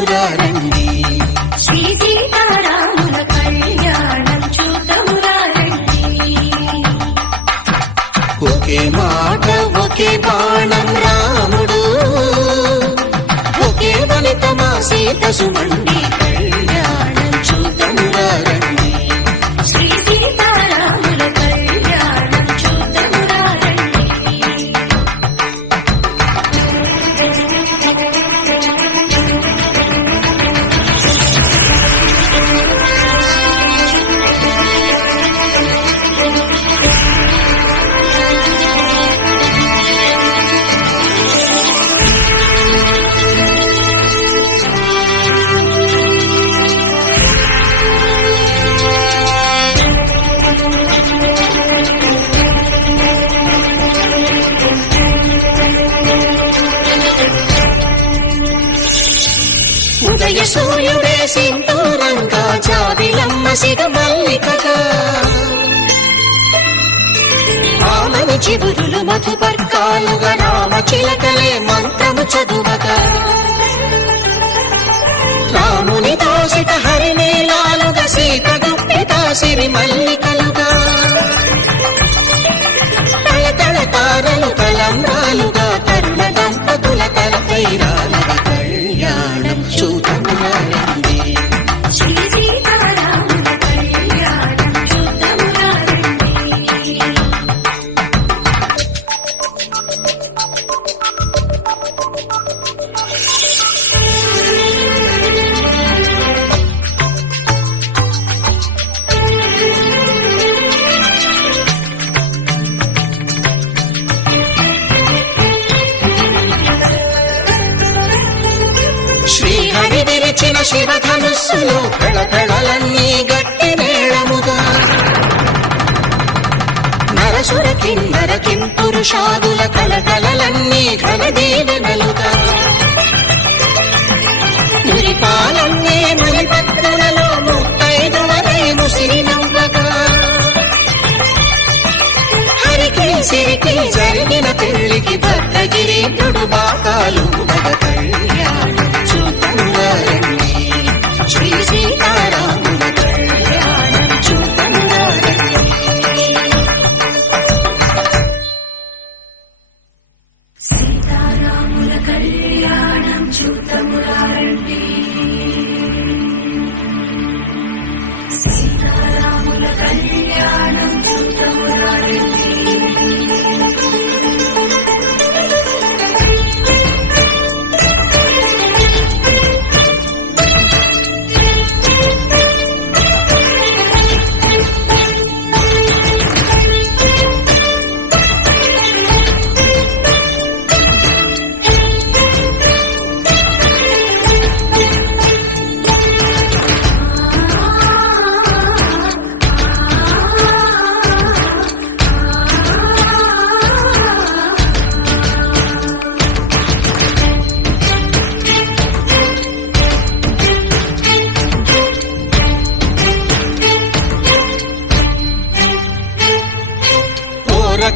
చూతమురారండి. శ్రీ సీతారాముల కళ్యాణం చూతమురారండి. ఒకే మాట ఒకే బాణం రాముడు, ఒకే వనిత మా సీత సుమండి కళ్యాణం చూతమురారండి. శ్రీ సీతారాముల కళ్యాణం చూతమురారండి. ఉదయ సూర్యుడే సింధూరంగా జాబిలమ్మ సిగ మల్లికగా, ఆమని చివురులు మధుపర్కాలుగా రామ చిలకలే మంత్రము చదువగా, రాముని దోసిట హరినీలాలుగా సీత గుప్పిట సిరి మల్లికలుగా, తలతల తారలు తలంబ్రాలుగా తరుణ దంపతుల తలపైరాలుగా కళ్యాణం చూతమురారండి. శ్రీ సీతారాముల కళ్యాణం చూతమురారండి. శ్రీహరి విరిచిన శివధనుస్సులో కళకళలన్నీ గట్టి మేళముగా, నరసుర కిన్నర కింపురుషాదుల కళకళలన్నీ ఘనదీవెనలుగా, మురిపాలన్నీ మునిపత్రులలో ముత్తైదువలై ముసిరి నవ్వగా, హరికి సిరికి జరిగిన పెళ్లికి భద్రగిరీంద్రుడు బాకాలు మగ కళ్యాణం చూతమురారండి. శ్రీ సీతారాముల కళ్యాణం చూతమురారండి. సీతారాముల కళ్యాణం చూతమురారండి. సీతారాముల కళ్యాణం చూతమురారండి.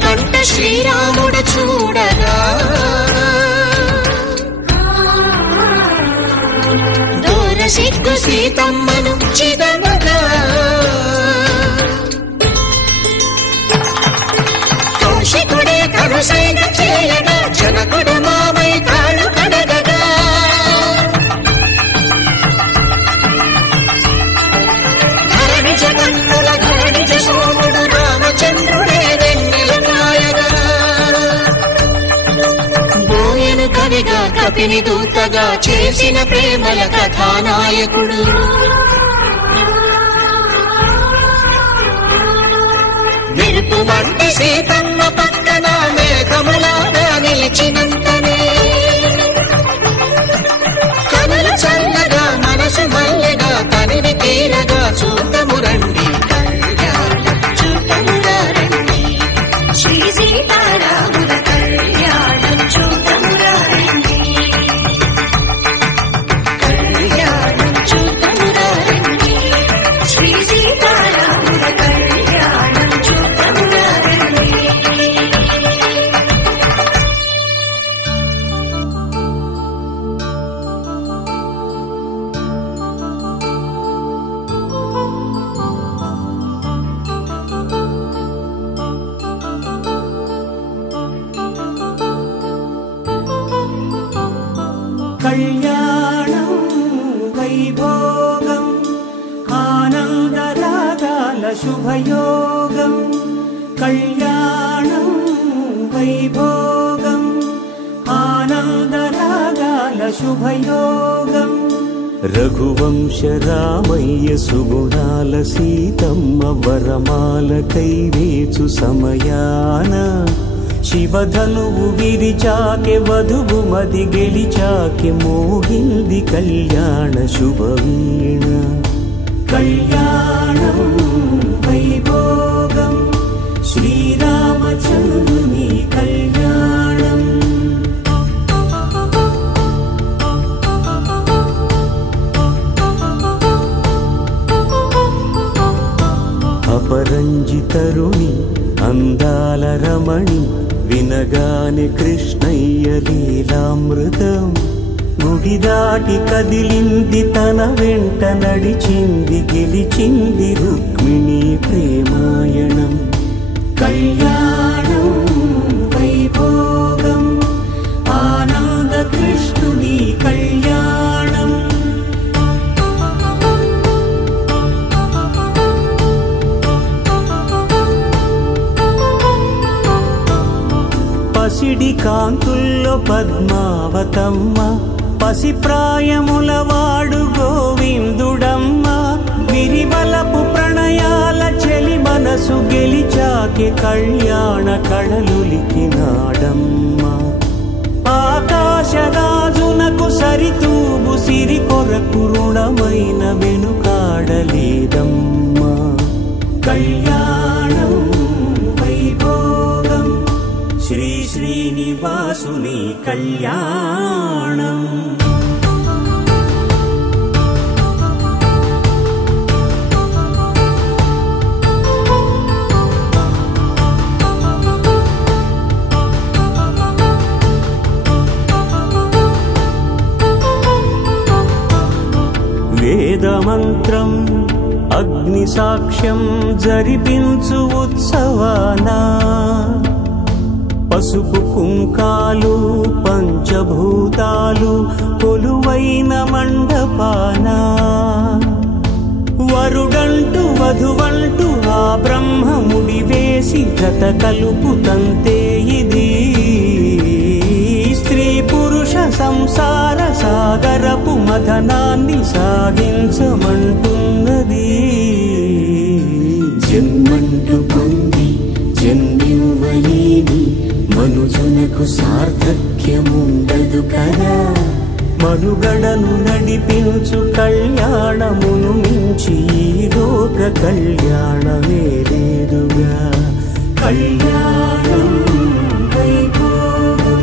కంట శ్రీరాముడు చూడగా, దూర సిగ్గు సీతమ్మను చిదమగా, కౌశికుడే కరుసైన చేయగా జనకుడు మామై కాళ్ళు కడగగా, ధరణి జగన్నుల ధరణి సోముడు రామచంద్రుడే కవిగా కపిని దూతగా చేసిన ప్రేమల కథానాయకుడు, మెరుపు వంటి సీతమ్మ పక్కన మేఘములాగా నిలిచినంతనే, కనులు చల్లగా మనసు మల్లెగా తనివి తీరగా చూతమురండి కళ్యాణం చూతమురారండి. శ్రీ సీతారాముల కళ్యాణం చూతమురారండి. కళ్యాణం చూతమురారండి. శుభయోగం కళ్యాణం వైభోగం ఆనందరాగాల శుభయోగం రఘువంశ రామయ్య సుగుణాల సీతమ్మ వరమాల కైవేచు సమయాన శివధనువు విరిచాకె వధువు మది గెలిచాకె మోగింది కళ్యాణ శుభవీణ కళ్యాణం వైభోగం శ్రీరామచంద్రుని కళ్యాణం అపరంజి తరుణి అందాల రమణి వినగానే కృష్ణయ్య లీలామృతం గుడి దాటి కదిలింది తన వెంట నడిచింది గెలిచింది రుక్మిణి ప్రేమాయణం కళ్యాణం వైభోగం ఆనంద కృష్ణుని కళ్యాణం పసిడి కాంతుల్లో పద్మావతమ్మ పసిప్రాయముల వాడు గోవిందుడమ్మ విరివలపు ప్రణయాల చెలి మనసు గెలిచాకే కళ్యాణ కళలులికినాడమ్మ ఆకాశరాజునకు సరితూగు సిరి కొరకు రుణమైన వెనుకాడలేదమ్మ కళ్యాణం వైభోగం శ్రీ శ్రీనివాసుని కళ్యాణం వేదమంత్రం అగ్ని సాక్ష్యం జరిపించు ఉత్సవానా పసుపు కుంకాలు పంచభూతాలు కొలువైన మండపాన వరుడంటూ వధువంటూ ఆ బ్రహ్మముడి వేసి జత కలుపుతంతే ఇది స్త్రీ పురుష సంసార సాగరపు మథనాన్ని సాగించమంటున్నది జన్మంటూ పొంది జన్మివ్వలేని మనుజునకు సార్థక్యముండదు కదా మనుగడను నడిపించు కళ్యాణమును మించి ఈ లోక కళ్యాణమే లేదుగా కళ్యాణం వైభోగం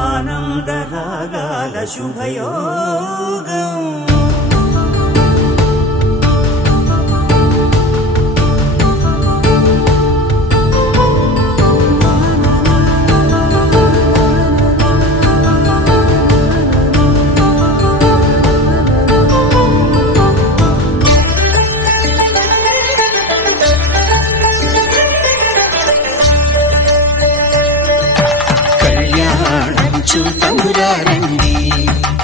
ఆనందరాగాల శుభయోగం చూతమురారండి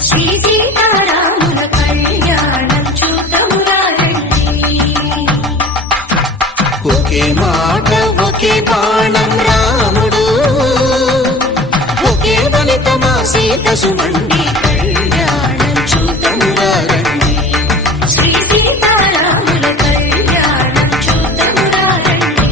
శ్రీ సీతారాముల కళ్యాణం చూతమురారండి ఒకే మాట ఒకే బాణం రాముడు ఒకే ఫలితమా సీత సుమండి కళ్యాణం చూతమురారండి శ్రీ సీతారాముల కళ్యాణం చూతమురారండి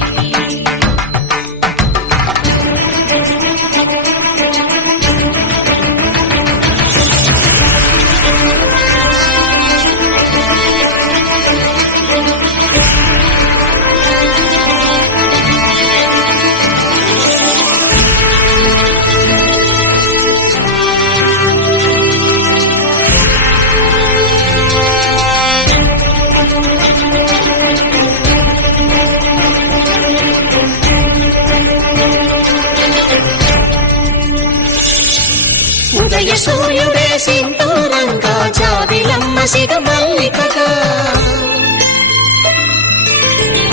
ఉదయ సూర్యుడే సింధూరంగా జాబిలమ్మ సిగ మల్లికగా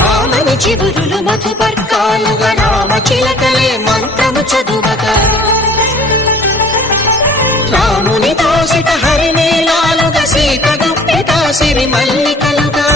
రామని చిగురులు మధుపర్కాలుగా రామ చిలకలే మంత్రము చదువగా రాముని దోసిట హరినీలాలుగా సీత గుప్పిట సిరి మల్లికలుగా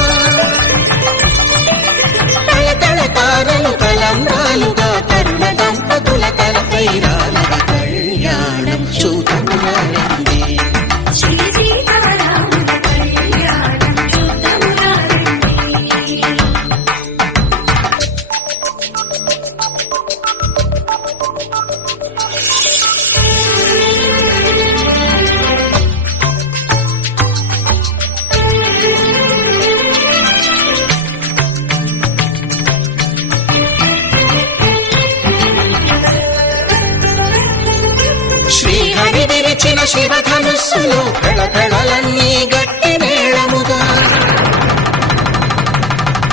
శివధనుస్సులో కళకళలన్నీ గట్టి మేళముగా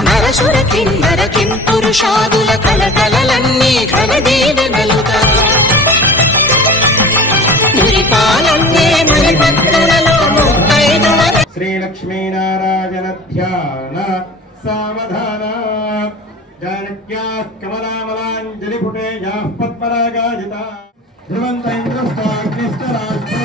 నరసుర కిన్నర కింపురుషాదుల కళకళలన్నీ ఘనదీవెనలుగా మురిపాలన్నే మురిపత్రులలో ముత్తైదువ శ్రీలక్ష్మీనారాయణ ధ్యాన సావధాన జానక్యాః కమలామలాంజలిపుటేయాః పద్మరాగాజితా ధ్రువంత ఇంద్రస్తాగ్నిష్టరాజ్ఞో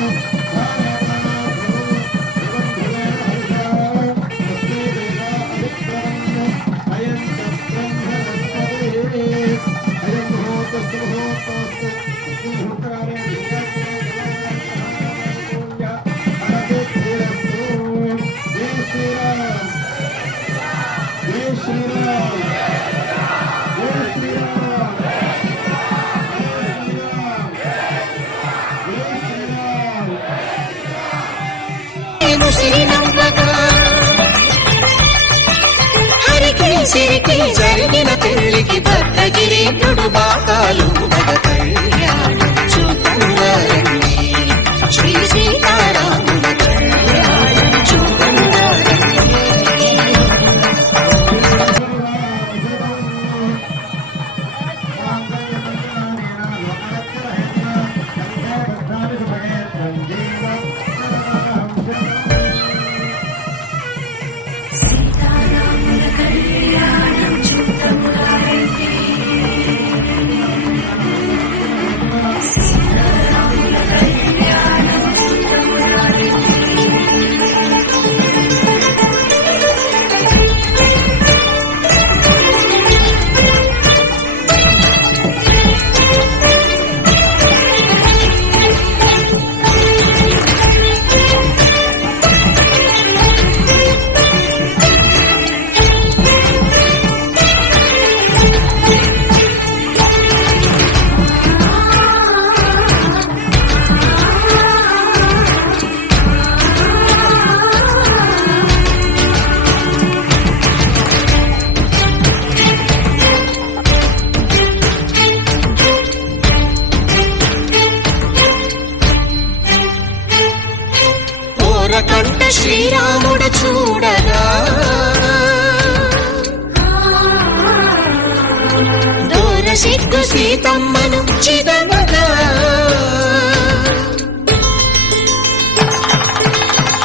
హరికి సిరికి జరిగిన పెళ్లికి భద్రగిరీంద్రుడు బాకాలు మగ కళ్యాణం చూడండి శ్రీ సీతారాముల కళ్యాణం చూడండి కంట శ్రీరాముడు చూడగా దూర సిగ్గు సీతమ్మను చిదమగా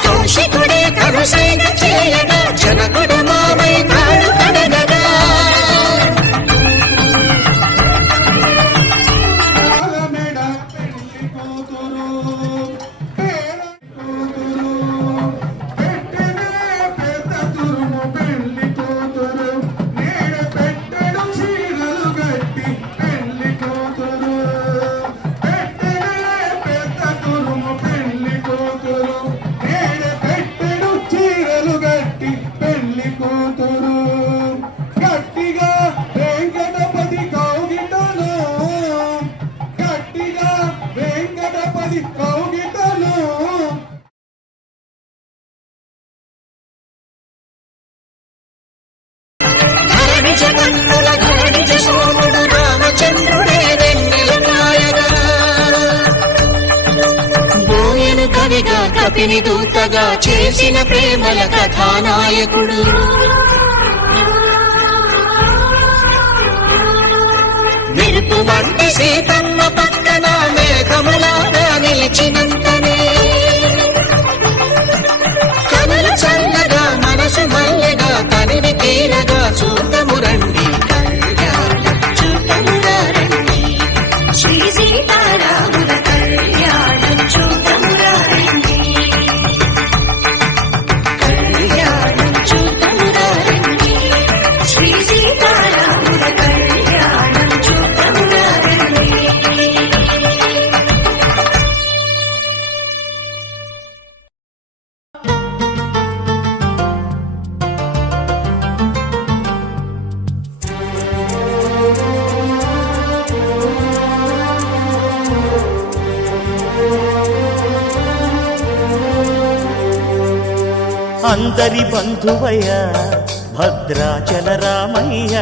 కౌశికుడే కరుసైన చేయగా జనకుడు మామై కాడు కడగగా జగన్నుల ధరణిజ సోముడు రామచంద్రుడే వెన్నెల కాయగా బోయను కవిగా కపిని దూతగా చేసిన ప్రేమల కథానాయకుడు మెరుపు వంటి సీతమ్మ పక్కన మేఘములాగా నిలిచినంతనే కనులు చల్లగా మనసు మల్లెగా తనివి తీరగా చూడము రండి కళ్యాణం చూడము రండి శ్రీ సీతారాముల కళ్యాణం చూడము రండి కళ్యాణం చూడము రండి శ్రీ సీతారాముల కళ్యాణం చూడము రండి. అందరి బంధువయ్య భద్రాచల రామయ్య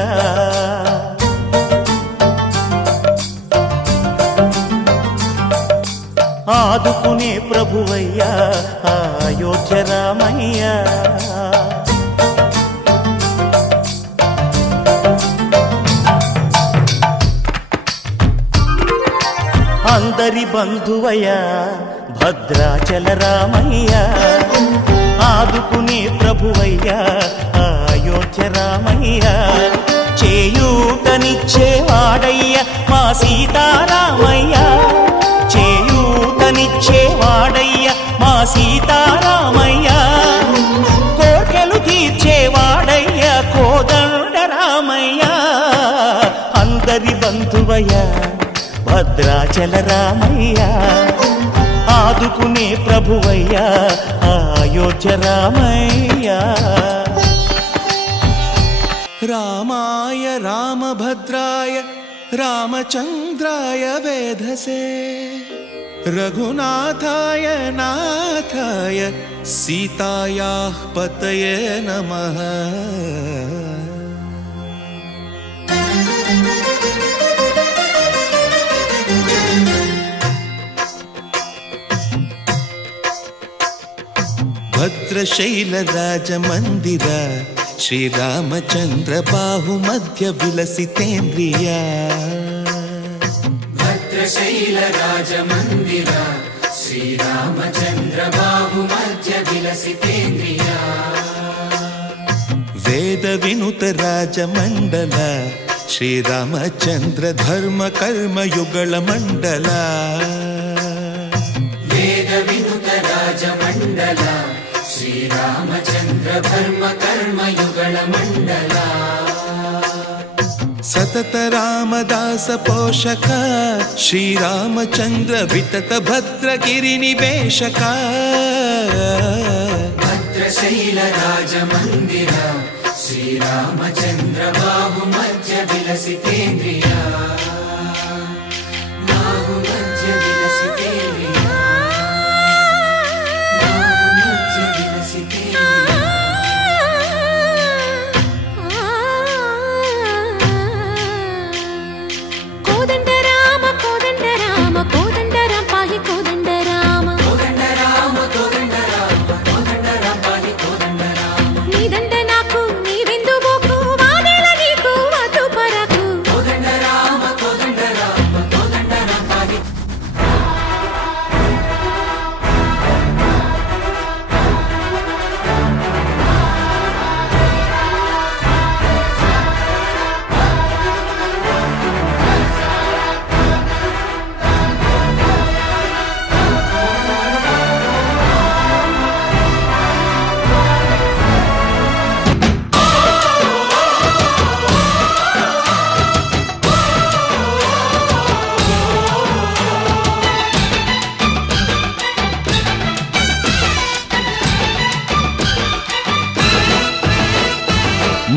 ఆదుకునే ప్రభువయ్యా అయోధ్య రామయ్య. అందరి బంధువయ్యా భద్రాచల రామయ్య, ఆదుకునే ప్రభువయ్యా అయోధ్య రామయ్య. చేయూతనిచ్చేవాడయ్య మా సీతారామయ్య, చేయూతనిచ్చేవాడయ్య మా సీతారామయ్య. కోర్కెలు తీర్చేవాడయ్య కోదండ రామయ్య. అందరి బంధువయ్య భద్రాచల రామయ్య, ఆదుకునే ప్రభువయ్య అయోధ్య రామయ్య. రామాయ రామభద్రాయ రామచంద్రాయ వేధసే, రఘునాథాయ నాథాయ సీతాయాః పతయే నమః. భద్రశైలరాజమందిర శ్రీరామచంద్ర బాహుమధ్య విలసితేంద్రియ. భద్రశైలరాజమందిర శ్రీరామచంద్ర బాహుమధ్య విలసితేంద్రియ. వేద వినుత రాజమండల శ్రీరామచంద్ర ధర్మ కర్మ యుగళ మండల. వేద వినుత రాజమండల శ్రీరామచంద్ర ధర్మ కర్మ యుగళ మండల. సతత రామదాస పోషక శ్రీరామచంద్ర వితత భద్రగిరి నివేశక. భద్రశైల రాజమందిర శ్రీరామచంద్ర బాహుమధ్య విలసితేంద్రియ. బాహుమధ్య విలసితేంద్రియ. బాహుమధ్య విలసితేంద్రియ. కోదండ రామ కోదండ రామ కోదండ రామ పాహి కోదండ రామ. కోదండ రామ కోదండ రామ కోదండ రామ పాహి కోదండ రామ. నీదండ నాకు నీవెందు బోకు వాదేల నీకు వద్దు పరకు. కోదండ రామ కోదండ రామ కోదండ రామ పాహి.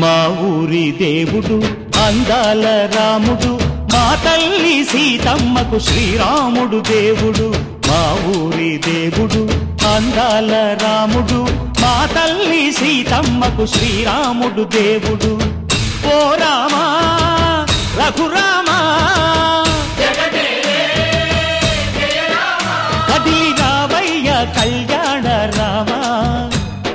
మా ఊరి దేవుడు అందాల రాముడు, మా తల్లి సీతమ్మకు శ్రీరాముడు దేవుడు. మా ఊరి దేవుడు అందాల రాముడు, మా తల్లి సీతమ్మకు శ్రీరాముడు దేవుడు. ఓ రామా రఘురామా కదిలి రావయ్య కళ్యాణ రామా.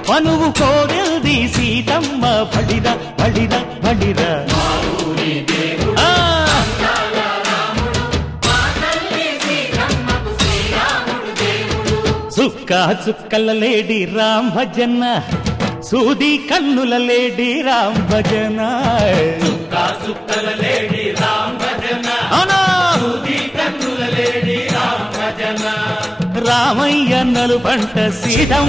మనువు కోరిల్ది సీతమ్మ బడిర బడిర బడిర. చుక్క చుక్కల లేడి రామ్ భజన, సూది కన్నుల లేడి రామ్ భజన. చుక్కల లేడి రామ్ భజన, సూది కన్నుల లేడి రామ్ భజన. రామయ్య నలుబంట సీతం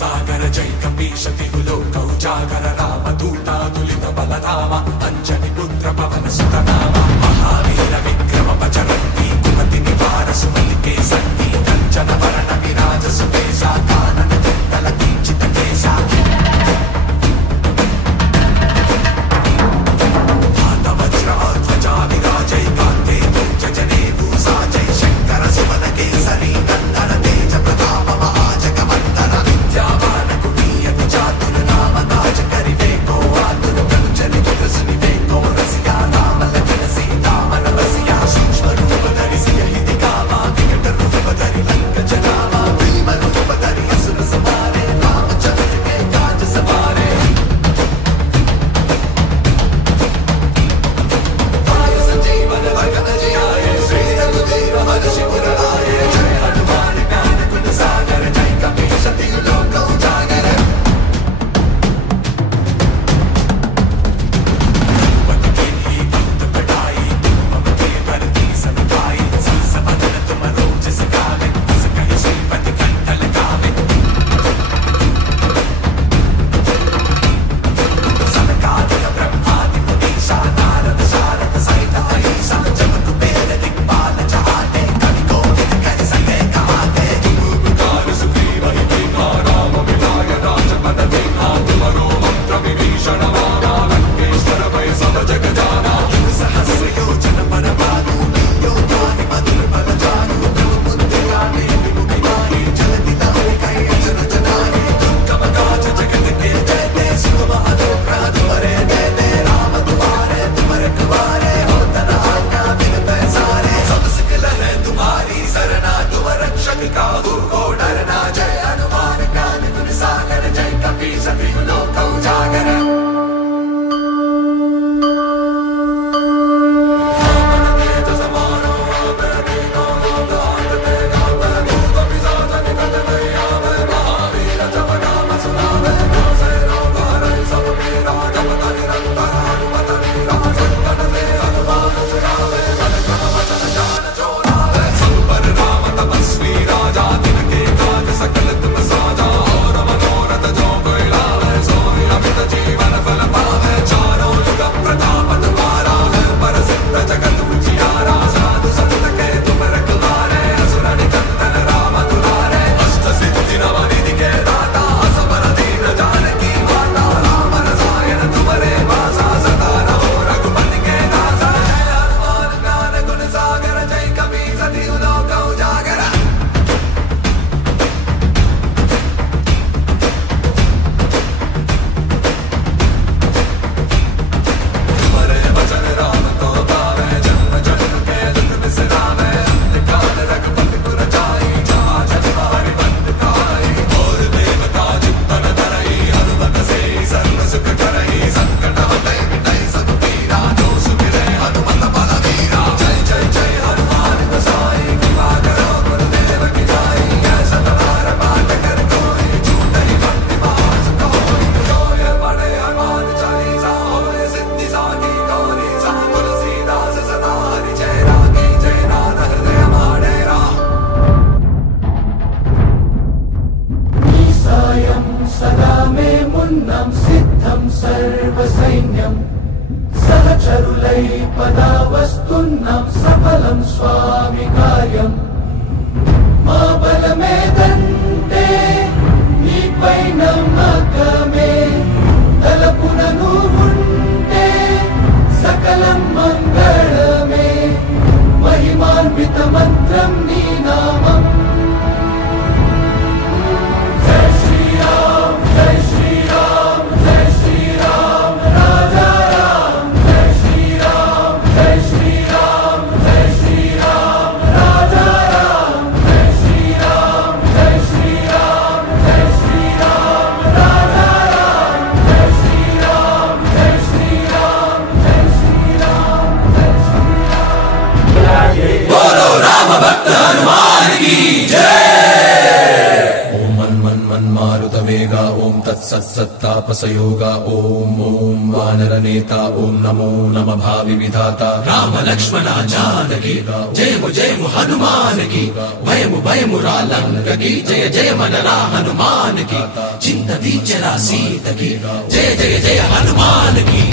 సాగర జై కపీశతిలో కౌజాగర రామ దూతాదులిత బలరామ అంజని పుత్ర పవన సుతనామ మహావీర విక్రమ బజరంగి కుమతి నివార సుమలికే సంగీ కంచన వరణ విరాజ సుకేశ కానన చింతల కీచిత కేశ. వజ్ర ధ్వజా విరాజై కాంతే జనే భూసా జై శంకర సుమన కేసరి నందన తేజ ప్రతాప మహాజగ వందన. విద్యావాన గుణీయతి చాతుర నామ తాజ కరివే కో ఆతుర కలుచని తులసిని వే కో రసియా నామ లగ్న సైన్యం సహచరులై పదా వస్తున్నాం సఫలం స్వామి కార్యం మా బలమేదంటే నీపై నమ్మకమే తలపున నువ్వుంటే సకలం మంగళమే మహిమాన్విత మంత్రం నీ నామం జై శ్రీరామ్ జై శ్రీరామ్ జై శ్రీరామ్ రాజా రామ్ జై శ్రీరామ్ జై శ్రీరామ్ జై శ్రీరామ్ రాజా రామ్ జై శ్రీరామ్ జై శ్రీరామ్ జై శ్రీరామ్ రాజా రామ్ జై శ్రీరామ్ జై శ్రీరామ్ జై శ్రీరామ్ జై శ్రీరామ్ बोलो राम भक्त हनुमान की जय ओम मन मन मन मारुत वेगा ओम तत्सत् सत्तापसयोगा ओम ओम वानर नेता ओम नमो नम भावि विधाता राम लक्ष्मण जानकी जय हनुमान की भयमु भयमु रालंक की जय जय मनरा हनुमान की चिंत दीचरा सीत की जय जय जय हनुमान की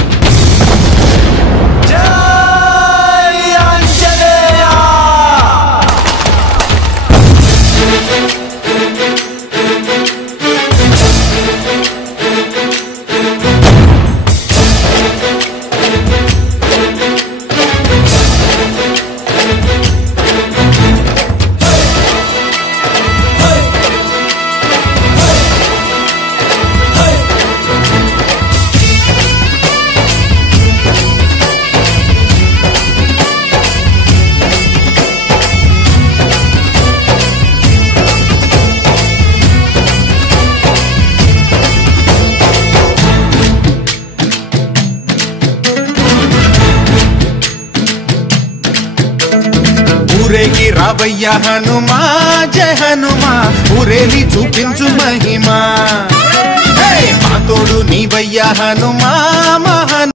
ఊరేగి రావయ్య హనుమా జయ హనుమా ఊరేలి చూపించు మహిమా మా తోడు నీవయ్య హనుమా మహా